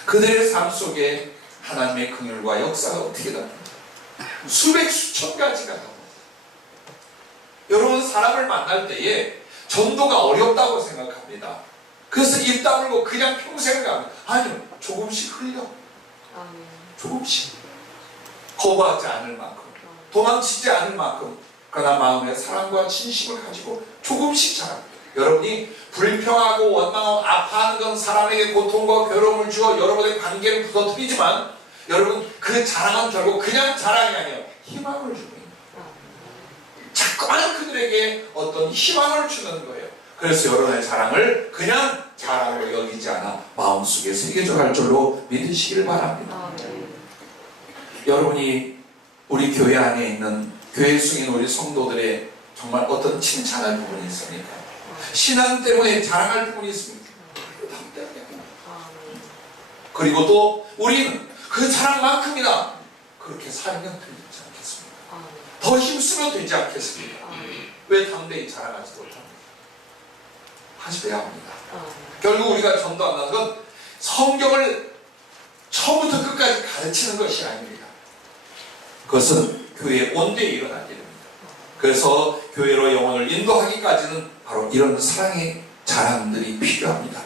그들의 삶 속에 하나님의 긍휼과 역사가 어떻게 나옵니까? 수백 수천 가지가 나옵니다. 여러분 사람을 만날 때에 전도가 어렵다고 생각합니다. 그래서 입 다물고 그냥 평생을 가면 아니요, 조금씩 흘려. 조금씩 거부하지 않을 만큼, 도망치지 않을 만큼, 그러나 마음에 사랑과 진심을 가지고 조금씩 자랍니다. 여러분이 불평하고 원망하고 아파하는 건 사람에게 고통과 괴로움을 주어 여러분의 관계를 부서뜨리지만 여러분 그 자랑은 결국 그냥 자랑이 아니에요. 희망을 주는 거예요. 자꾸만 그들에게 어떤 희망을 주는 거예요. 그래서 여러분의 자랑을 그냥 자랑으로 여기지 않아 마음속에 새겨져갈 줄로 믿으시길 바랍니다. 여러분이 우리 교회 안에 있는 교회 속에 있는 우리 성도들의 정말 어떤 칭찬할 부분이 있습니까? 신앙 때문에 자랑할 부분이 있습니까? 그리고 또 우리는 그 자랑만큼이나 그렇게 살면 되지 않겠습니까? 더 힘쓰면 되지 않겠습니까? 왜 담대히 자랑하지 못합니까? 하셔야 합니다. 결국 우리가 전도한다는 건 성경을 처음부터 끝까지 가르치는 것이 아닙니다. 그것은 교회의 온대에 일어나게 됩니다. 그래서 교회로 영혼을 인도하기까지는 바로 이런 사랑의 자랑들이 필요합니다.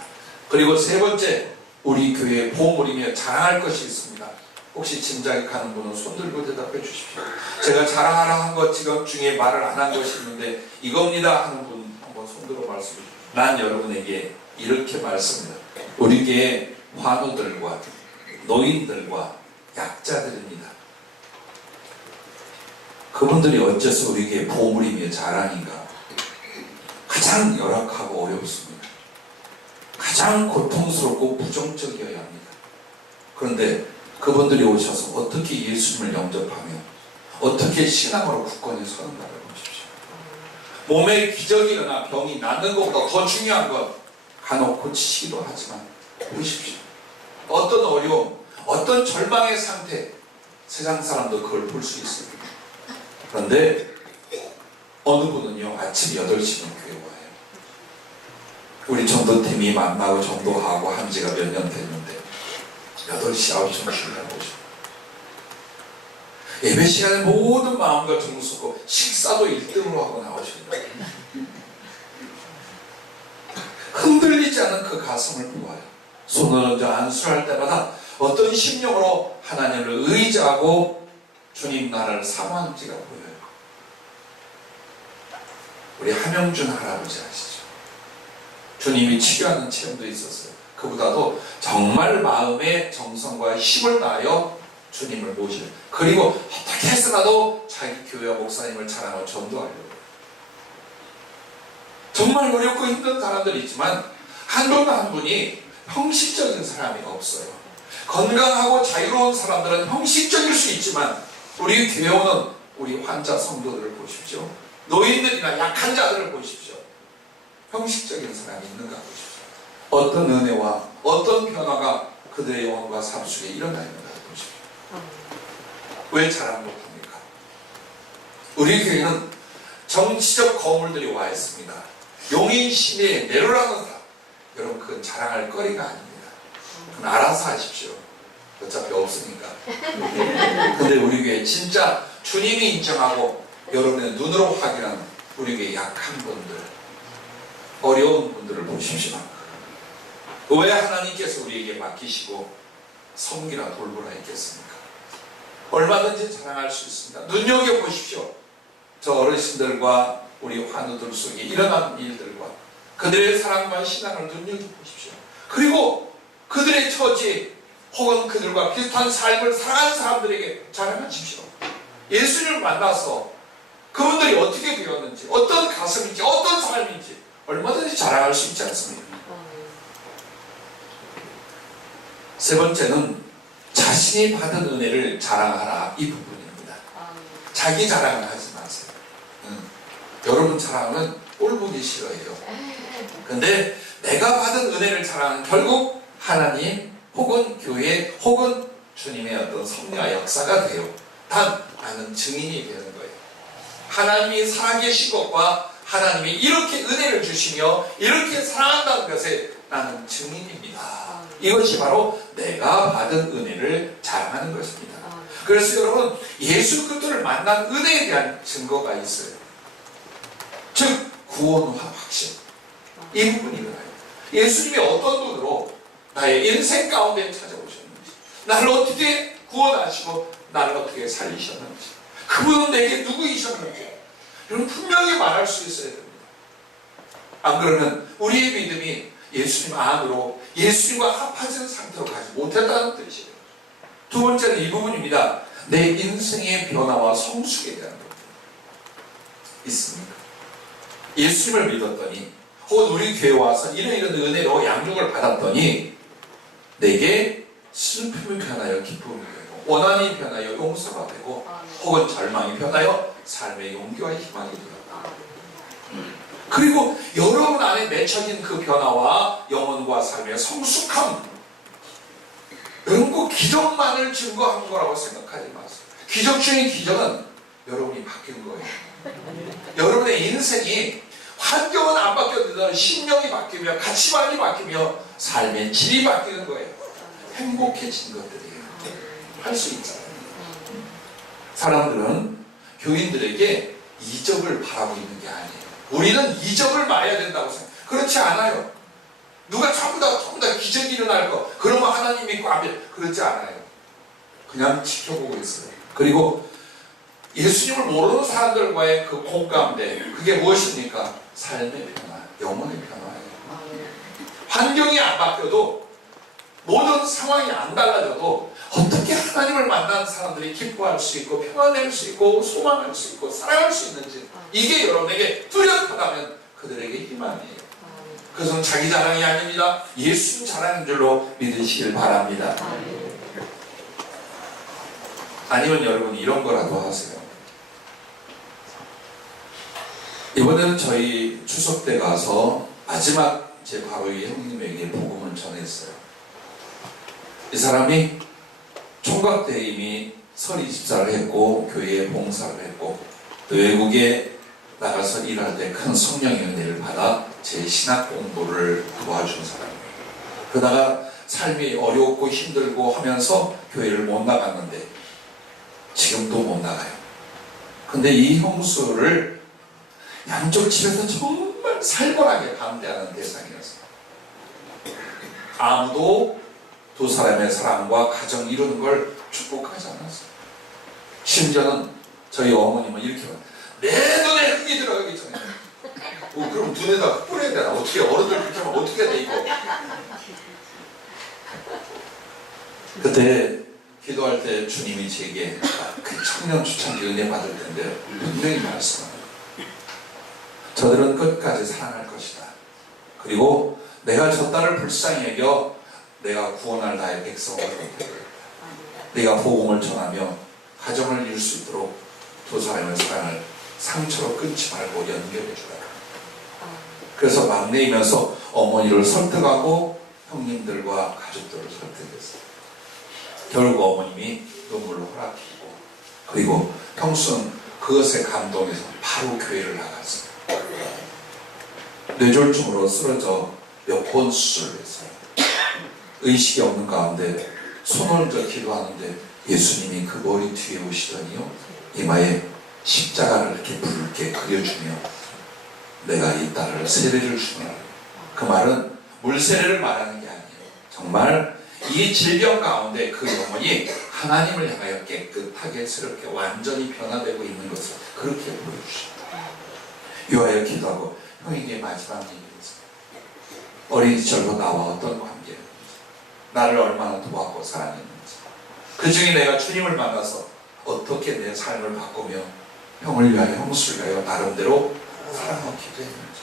그리고 세 번째, 우리 교회의 보물이며 자랑할 것이 있습니다. 혹시 짐작이 가는 분은 손 들고 대답해 주십시오. 제가 자랑하라 한 것 지금 중에 말을 안 한 것이 있는데 이겁니다 하는 분 한번 손 들어 말씀해 주십시오. 난 여러분에게 이렇게 말씀합니다. 우리 교회 환우들과 노인들과 약자들입니다. 그분들이 어째서 우리 교회 보물이며 자랑인가? 가장 열악하고 어렵습니다. 가장 고통스럽고 부정적이어야 합니다. 그런데 그분들이 오셔서 어떻게 예수님을 영접하며 어떻게 신앙으로 굳건히 서는가를 보십시오. 몸에 기적이 일어나 병이 낫는 것보다 더 중요한 건 간혹 고치시기도 하지만 보십시오. 어떤 어려움, 어떤 절망의 상태, 세상 사람도 그걸 볼 수 있습니다. 그런데 어느 분은요 아침 8시면 교회 와요. 우리 전도팀이 만나고 전도하고 한 지가 몇 년 됐는데 8시, 9시면 주일날 오죠. 예배 시간에 모든 마음과 정을 쏟고 식사도 1등으로 하고 나오십니다. 흔들리지 않은 그 가슴을 보아요. 손을 얹어 안수할 때마다 어떤 심령으로 하나님을 의지하고 주님 나라를 사모하는지가 보여요. 우리 함영준 할아버지 아시죠? 주님이 치료하는 체험도 있었어요. 그보다도 정말 마음의 정성과 힘을 다하여 주님을 모시는, 그리고 어떻게 해서라도 자기 교회와 목사님을 자랑하고 전도하려고. 정말 어렵고 힘든 사람들이 있지만 한 분 한 분이 형식적인 사람이 없어요. 건강하고 자유로운 사람들은 형식적일 수 있지만 우리 교회 오는 우리 환자 성도들을 보십시오. 노인들이나 약한 자들을 보십시오. 형식적인 사람이 있는가 보십시오. 어떤 은혜와 어떤 변화가 그들의 영혼과 삶 속에 일어나 있는가 보십시오. 왜 자랑 못합니까? 우리 교회는 정치적 거물들이 와 있습니다. 용인 시내에 내로라는 사람, 여러분 그건 자랑할 거리가 아닙니다. 그건 알아서 하십시오. 어차피 없으니까. 근데 우리 교회 진짜 주님이 인정하고 여러분의 눈으로 확인한 우리 교회 약한 분들, 어려운 분들을 보십시오. 왜 하나님께서 우리에게 맡기시고 섬기라 돌보라 했겠습니까? 얼마든지 자랑할 수 있습니다. 눈여겨보십시오. 저 어르신들과 우리 환우들 속에 일어난 일들과 그들의 사랑과 신앙을 눈여겨보십시오. 그리고 그들의 처지 혹은 그들과 비슷한 삶을 살아가는 사람들에게 자랑하십시오. 예수님을 만나서 그분들이 어떻게 되었는지, 어떤 가슴인지, 어떤 삶인지 얼마든지 자랑할 수 있지 않습니까? 세 번째는 자신이 받은 은혜를 자랑하라, 이 부분입니다. 자기 자랑을 하지 마세요. 여러분 자랑은 꼴 보기 싫어해요. 근데 내가 받은 은혜를 자랑하는 결국 하나님 혹은 교회 혹은 주님의 어떤 섭리와 역사가 돼요. 단 나는 증인이 되는 거예요. 하나님이 살아계신 것과 하나님이 이렇게 은혜를 주시며 이렇게 사랑한다는 것에 나는 증인입니다. 이것이 바로 내가 받은 은혜를 자랑하는 것입니다. 그래서 여러분 예수 그리스도를 만난 은혜에 대한 증거가 있어요. 즉 구원과 확신, 이 부분이 일어나요. 예수님이 어떤 분으로 나의 인생 가운데 찾아오셨는지, 나를 어떻게 구원하시고 나를 어떻게 살리셨는지, 그분은 내게 누구이셨는지 여러분 분명히 말할 수 있어야 됩니다. 안 그러면 우리의 믿음이 예수님 안으로 예수님과 합하지는 상태로 가지 못했다는 뜻이에요. 두 번째는 이 부분입니다. 내 인생의 변화와 성숙에 대한 부분 있습니까? 예수님을 믿었더니 혹은 우리 교회 와서 이런 은혜로 양육을 받았더니 내게 슬픔이 변하여 기쁨이 되고 원한이 변하여 용서가 되고 혹은 절망이 변하여 삶의 용기와 희망이 되고 그리고 여러분 안에 맺혀진 그 변화와 영혼과 삶의 성숙함, 여러분 꼭 기적만을 증거한 거라고 생각하지 마세요. 기적 중의 기적은 여러분이 바뀐 거예요. 여러분의 인생이 환경은 안 바뀌어도 심령이 바뀌며 가치관이 바뀌며 삶의 질이 바뀌는 거예요. 행복해진 것들이에요. 할 수 있잖아요. 사람들은 교인들에게 이적을 바라고 있는 게 아니에요. 우리는 이적을 말해야 된다고 생각해요. 그렇지 않아요. 누가 전부 다 기적이 일어날 거 그러면 하나님 믿고 안 믿어요. 그렇지 않아요. 그냥 지켜보고 있어요. 그리고 예수님을 모르는 사람들과의 그 공감대, 그게 무엇입니까? 삶의 변화, 영혼의 변화예요. 환경이 안 바뀌어도 모든 상황이 안 달라져도 어떻게 하나님을 만난 사람들이 기뻐할 수 있고 평안할 수 있고 소망할 수 있고 사랑할 수 있는지, 이게 여러분에게 뚜렷하다면 그들에게 희망이에요. 그것은 자기 자랑이 아닙니다. 예수 자랑인 줄로 믿으시길 바랍니다. 아니면 여러분 이런 거라도 하세요. 이번에는 저희 추석 때 가서 마지막 제 바로 이 형님에게 복음을 전했어요. 이 사람이 총각 때 이미 설 24를 했고 교회에 봉사를 했고 외국에 나가서 일할 때 큰 성령의 은혜를 받아 제 신학 공부를 도와준 사람이에요. 그러다가 삶이 어렵고 힘들고 하면서 교회를 못 나갔는데 지금도 못 나가요. 근데 이 형수를 양쪽 집에서 정말 살벌하게 반대하는 대상이었어요. 아무도 두 사람의 사랑과 가정 이루는 걸 축복하지 않았어요. 심지어는 저희 어머님은 이렇게 말해요. 내 눈에 흙이 들어가기 전에 그럼 눈에다 흙 뿌려야 되나? 어떻게 어른들 그렇게 하면 어떻게 돼 이거? 그때 기도할 때 주님이 제게 그 청년 추천기 은혜 받을 텐데 분명히 말씀합니다. 저들은 끝까지 사랑할 것이다. 그리고 내가 저 딸을 불쌍히 여겨 내가 구원할 나의 백성을 만들고 내가 복음을 전하며 가정을 이룰 수 있도록 두 사람의 사랑을 상처로 끊지 말고 연결해 주라. 그래서 막내이면서 어머니를 설득하고 형님들과 가족들을 설득했어요. 결국 어머님이 눈물로 허락했고 그리고 형수는 그것에 감동해서 바로 교회를 나갔어요. 뇌졸중으로 쓰러져 몇 번 수술을 했어요. 의식이 없는 가운데 손을 얹어 기도하는데 예수님이 그 머리 뒤에 오시더니요 이마에 십자가를 이렇게 붉게 그려주며 내가 이 딸을 세례를 주노라. 그 말은 물세례를 말하는 게 아니에요. 정말 이 질병 가운데 그 영혼이 하나님을 향하여 깨끗하게 새롭게 완전히 변화되고 있는 것을 그렇게 보여주십니다. 요하여 기도하고 형에게 마지막 얘기를 했습니다. 어린 시절로 나와 어떤 관계였는지, 나를 얼마나 도왔고 사랑했는지, 그 중에 내가 주님을 만나서 어떻게 내 삶을 바꾸며 형을 위하여 형수를 위하여 나름대로 사랑하고 기도했는지,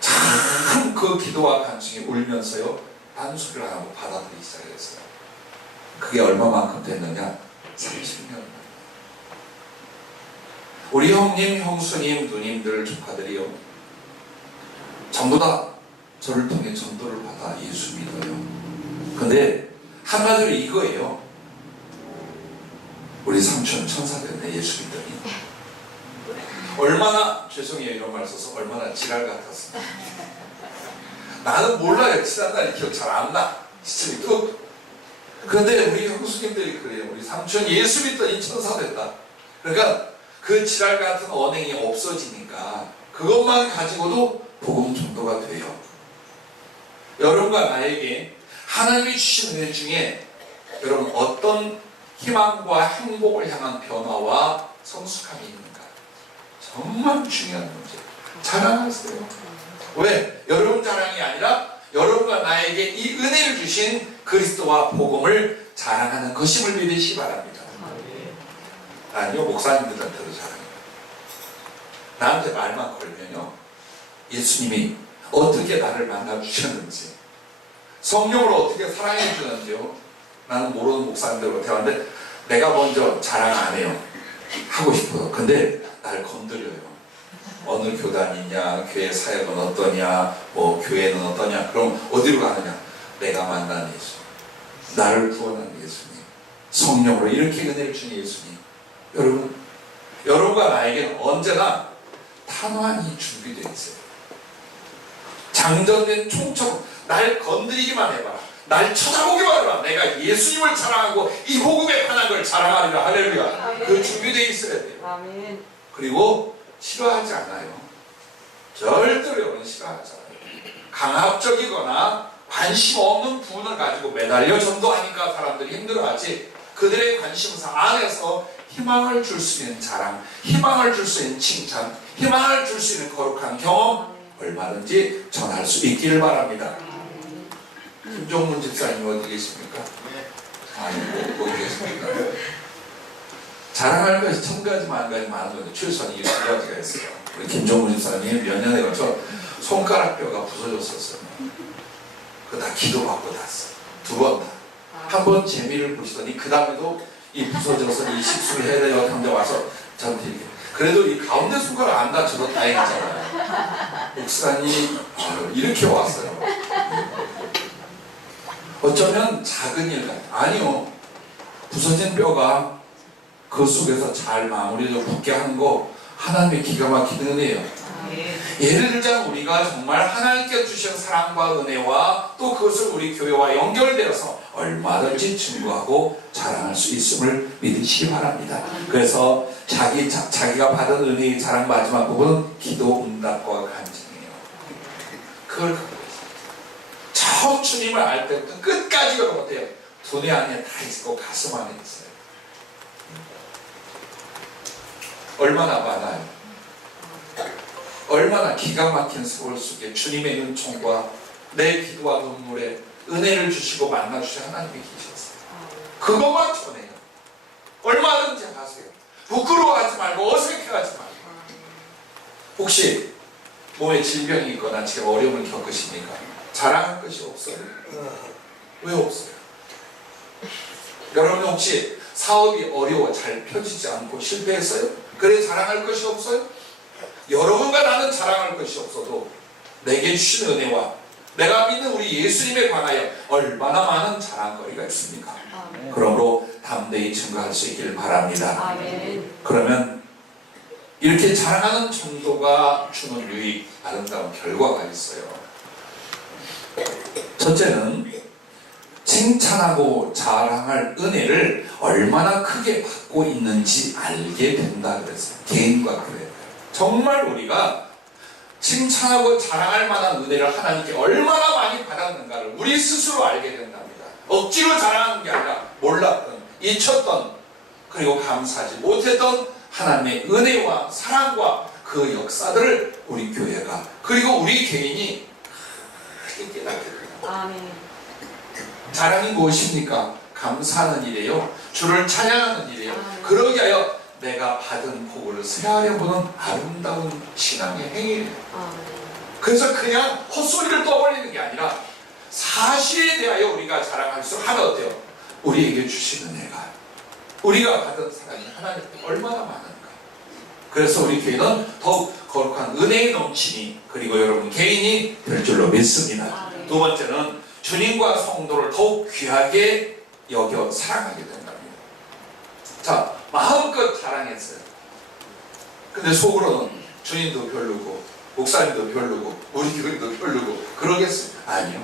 참 그 기도와 간증이 울면서요 딴소리를 안 하고 받아들이기 시작했어요. 그게 얼마만큼 됐느냐? 30년. 우리 형님, 형수님, 누님들, 조카들이요 전부 다 저를 통해 전도를 받아 예수 믿어요. 근데 한마디로 이거예요. 우리 삼촌 천사 됐네, 예수 믿더니. 얼마나, 죄송해요 이런 말 써서, 얼마나 지랄 같았어. 나는 몰라요. 지난날이 기억 잘 안 나. 진짜 그런데 우리 형수님들이 그래요. 우리 삼촌 예수 믿더니 천사 됐다. 그러니까 그 지랄 같은 언행이 없어지니까 그것만 가지고도 복음 전도가 돼요. 여러분과 나에게 하나님이 주신 은혜 중에 여러분 어떤 희망과 행복을 향한 변화와 성숙함이 있는가? 정말 중요한 문제. 자랑하세요. 왜? 여러분 자랑이 아니라 여러분과 나에게 이 은혜를 주신 그리스도와 복음을 자랑하는 것임을 믿으시기 바랍니다. 아니요, 목사님들한테도 자랑해요. 나한테 말만 걸면요 예수님이 어떻게 나를 만나주셨는지, 성령을 어떻게 사랑해 주는지요 나는 모르는 목사님들과 대화하는데 내가 먼저 자랑 안 해요. 하고 싶어요. 근데 날 건드려요. 어느 교단이냐, 교회 사역은 어떠냐, 뭐 교회는 어떠냐. 그럼 어디로 가느냐? 내가 만난 예수, 나를 구원한 예수님, 성령으로 이렇게 은혜를 주는 예수님. 여러분, 여러분과 나에게는 언제나 탄환이 준비되어 있어요. 장전된 총처럼 날 건드리기만 해봐라, 날 쳐다보기만 해봐. 내가 예수님을 자랑하고 이 복음에 관한 걸 자랑하리라. 할렐루야. 아멘. 그 준비되어 있어야 돼요. 아멘. 그리고 싫어하지 않아요. 절대로 여러분 싫어하지 않아요. 강압적이거나 관심 없는 부분을 가지고 매달려 전도하니까 사람들이 힘들어하지, 그들의 관심사 안에서 희망을 줄 수 있는 자랑, 희망을 줄 수 있는 칭찬, 희망을 줄 수 있는 거룩한 경험 얼마든지 전할 수 있기를 바랍니다. 김종문 집사님 어디 계십니까? 아이고, 거기 계십니까? 자랑할 것이 1000가지 만가지 많은 건데 최소한 20가지가 있어요. 우리 김종문 집사님 몇 년에 걸쳐 손가락 뼈가 부서졌었어요. 그거 다 기도받고 났어. 2번 다. 한 번 재미를 보시더니 그 다음에도 이 부서져서 이 식수를 해야 돼요. 한데 와서 저한테 이렇게. 그래도 이 가운데 손가락 안 다쳐도 다행이잖아요. 목사님 이렇게 왔어요. 어쩌면 작은 일 같아요. 아니요. 부서진 뼈가 그 속에서 잘 마무리되어 붙게 하는 거 하나님의 기가 막힌 은혜예요. 예를 들자면 우리가 정말 하나님께 주신 사랑과 은혜와 또 그것을 우리 교회와 연결되어서 얼마든지 증거하고 자랑할 수 있음을 믿으시기 바랍니다. 그래서 자기가 받은 은혜의 자랑 마지막 부분은 기도 응답과 간증이에요. 그걸 처음 주님을 알 때부터 끝까지 그걸 못해요. 두뇌 안에 다 있고 가슴 안에 있어요. 얼마나 많아요. 얼마나 기가 막힌 세월 속에 주님의 은총과 내 기도와 눈물에 은혜를 주시고 만나주신 하나님이 계셨어요. 그것만 전해요. 얼마든지 하세요. 부끄러워하지 말고 어색해하지 말고. 혹시 몸에 질병이 있거나 지금 어려움을 겪으십니까? 자랑할 것이 없어요. 왜 없어요? 여러분 혹시 사업이 어려워 잘 펴지지 않고 실패했어요? 그래 자랑할 것이 없어요? 여러분과 나는 자랑할 것이 없어도 내게 주신 은혜와 내가 믿는 우리 예수님에 관하여 얼마나 많은 자랑거리가 있습니까? 아멘. 그러므로 담대히 증거할 수 있기를 바랍니다. 아멘. 그러면 이렇게 자랑하는 정도가 주는 유익, 아름다운 결과가 있어요. 첫째는 칭찬하고 자랑할 은혜를 얼마나 크게 받고 있는지 알게 된다 그랬어요. 개인과 교회. 정말 우리가 칭찬하고 자랑할 만한 은혜를 하나님께 얼마나 많이 받았는가를 우리 스스로 알게 된답니다. 억지로 자랑하는 게 아니라 몰랐던, 잊혔던, 그리고 감사하지 못했던 하나님의 은혜와 사랑과 그 역사들을 우리 교회가 그리고 우리 개인이 크게 깨닫게 됩니다. 아멘. 자랑이 무엇입니까? 감사하는 일이에요. 주를 찬양하는 일이에요. 그러기 위하여 내가 받은 복을 쇠하려 보는 아름다운 신앙의 행위예요. 그래서 그냥 헛소리를 떠벌리는 게 아니라 사실에 대하여 우리가 자랑할 수 하면 어때요? 우리에게 주신 은혜가, 우리가 받은 사랑이 하나님께 얼마나 많은가. 그래서 우리 교회는 더욱 거룩한 은혜의 넘치니, 그리고 여러분 개인이 될 줄로 믿습니다. 두 번째는 주님과 성도를 더욱 귀하게 여겨 사랑하게 된답니다. 자, 마음껏 자랑했어요. 근데 속으로는 주님도 별로고 목사님도 별로고 우리 교회도 별로고 그러겠어요? 아니요.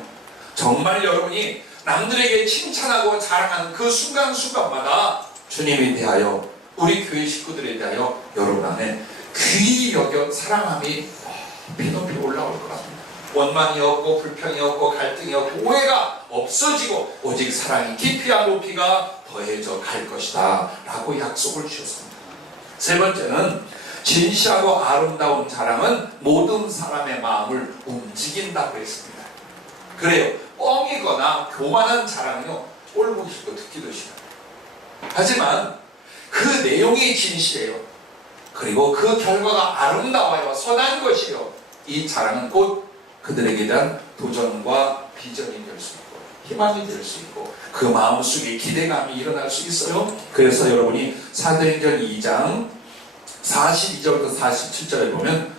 정말 여러분이 남들에게 칭찬하고 자랑하는 그 순간순간마다 주님에 대하여, 우리 교회 식구들에 대하여 여러분 안에 귀히 여겨 사랑함이 피높이 올라올 거랍니다. 원망이 없고 불평이 없고 갈등이 없고 오해가 없어지고 오직 사랑이 깊이와 높이가 더해져 갈 것이다 라고 약속을 주셨습니다. 세 번째는 진실하고 아름다운 자랑은 모든 사람의 마음을 움직인다고 했습니다. 그래요. 뻥이거나 교만한 자랑은요, 꼴 보기 싫고 듣기도 싫어요. 하지만 그 내용이 진실해요. 그리고 그 결과가 아름다워요. 선한 것이요. 이 자랑은 곧 그들에게 대한 도전과 비전이 될 수 있고 희망이 될 수 있고 그 마음속에 기대감이 일어날 수 있어요. 그래서 여러분이 사도행전 2장 42절부터 47절에 보면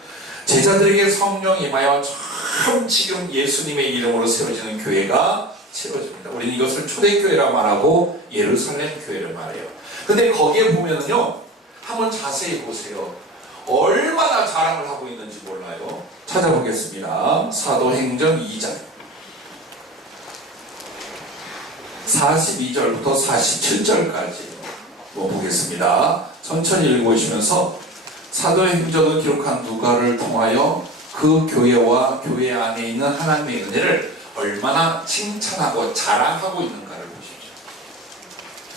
제자들에게 성령이 임하여 참 지금 예수님의 이름으로 세워지는 교회가 세워집니다. 우리는 이것을 초대교회라 말하고 예루살렘 교회를 말해요. 근데 거기에 보면은요, 한번 자세히 보세요. 얼마나 자랑을 하고 있는지 몰라요. 찾아보겠습니다. 사도행전 2장 42절부터 47절까지 보겠습니다. 천천히 읽으시면서 사도행전을 기록한 누가를 통하여 그 교회와 교회 안에 있는 하나님의 은혜를 얼마나 칭찬하고 자랑하고 있는가를 보십시오.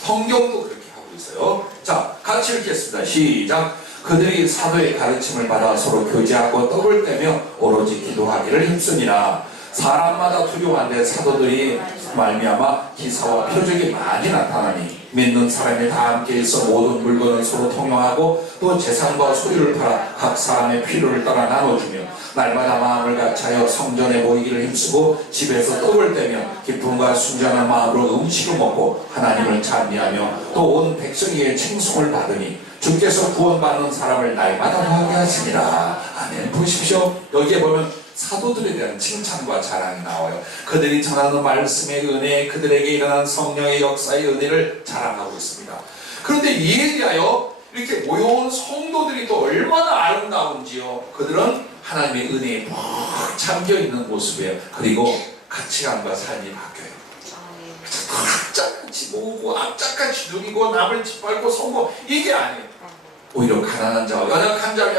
성경도 그렇게 하고 있어요. 자, 같이 읽겠습니다. 시작. 그들이 사도의 가르침을 받아 서로 교제하고 떡을 떼며 오로지 기도하기를 힘쓰니라. 사람마다 두려워한데 사도들이 말미암아 기사와 표적이 많이 나타나니 믿는 사람이 다 함께 있어 모든 물건을 서로 통용하고 또 재산과 소유를 팔아 각 사람의 필요를 따라 나눠주며 날마다 마음을 같이하여 성전에 모이기를 힘쓰고 집에서 떡을 떼며 기쁨과 순전한 마음으로 음식을 먹고 하나님을 찬미하며 또 온 백성에게 칭송을 받으니 주께서 구원받는 사람을 날마다 더하게 하시니라. 아멘. 보십시오. 여기에 보면 사도들에 대한 칭찬과 자랑이 나와요. 그들이 전하는 말씀의 은혜, 그들에게 일어난 성령의 역사의 은혜를 자랑하고 있습니다. 그런데 이에 대하여 이렇게 모여온 성도들이 또 얼마나 아름다운지요. 그들은 하나님의 은혜에 푹 잠겨있는 모습이에요. 그리고 가치관과 삶이 바뀌어요. 악착같이 모으고 악착같이 누리고 남을 짓밟고 성공, 이게 아니에요. 오히려 가난한 자와 연약한 자와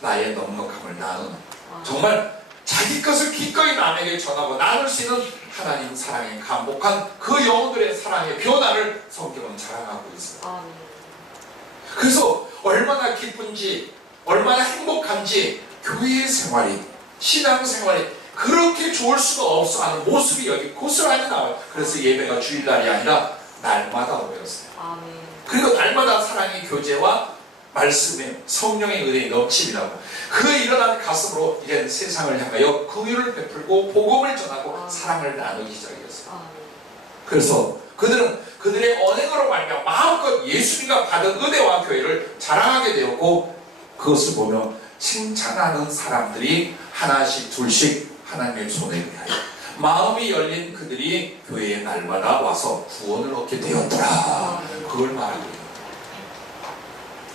나의 넉넉함을 나누는, 정말 자기 것을 기꺼이 남에게 전하고 나눌 수 있는 하나님 사랑에 감복한 그 영혼들의 사랑의 변화를 성경은 자랑하고 있어요. 그래서 얼마나 기쁜지, 얼마나 행복한지 교회 생활이, 신앙 생활이 그렇게 좋을 수가 없어 하는 모습이 여기 고스란히 나와요. 그래서 예배가 주일날이 아니라 날마다 모였어요. 그리고 날마다 사랑의 교제와 말씀의 성령의 은혜의 넘침이라고, 그 일어난 가슴으로 이제 세상을 향하여 긍휼을 베풀고 복음을 전하고 사랑을 나누기 시작했어요. 그래서 그들은 그들의 언행으로 말미암아 마음껏 예수님과 받은 은혜와 교회를 자랑하게 되었고, 그것을 보며 칭찬하는 사람들이 하나씩 둘씩 하나님의 손에 의하여 마음이 열린 그들이 교회에 날마다 와서 구원을 얻게 되었더라. 그걸 말하고 있는,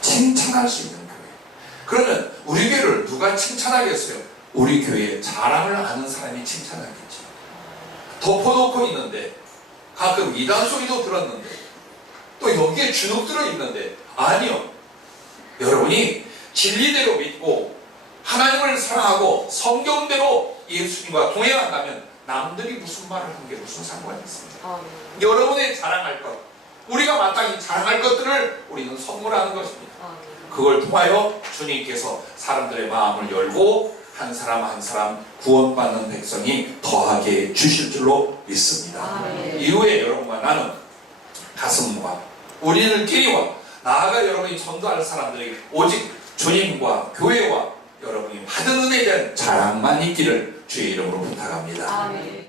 칭찬할 수 있는 교회. 그러면 우리 교회를 누가 칭찬하겠어요? 우리 교회에 자랑을 하는 사람이 칭찬하겠지. 덮어놓고 있는데, 가끔 이단 소리도 들었는데, 또 여기에 주눅들어 있는데, 아니요. 여러분이 진리대로 믿고 하나님을 사랑하고 성경대로 예수님과 동행한다면 남들이 무슨 말을 한 게 무슨 상관이 있습니까? 여러분의 자랑할 것, 우리가 마땅히 자랑할 것들을 우리는 선물하는 것입니다. 그걸 통하여 주님께서 사람들의 마음을 열고 한 사람 한 사람 구원받는 백성이 더하게 주실 줄로 믿습니다. 이후에 여러분과 나는 가슴과 우리들끼리와 나아가 여러분이 전도할 사람들에게 오직 주님과 교회와 여러분이 받은 은혜에 대한 자랑만 있기를 주의 이름으로 부탁합니다.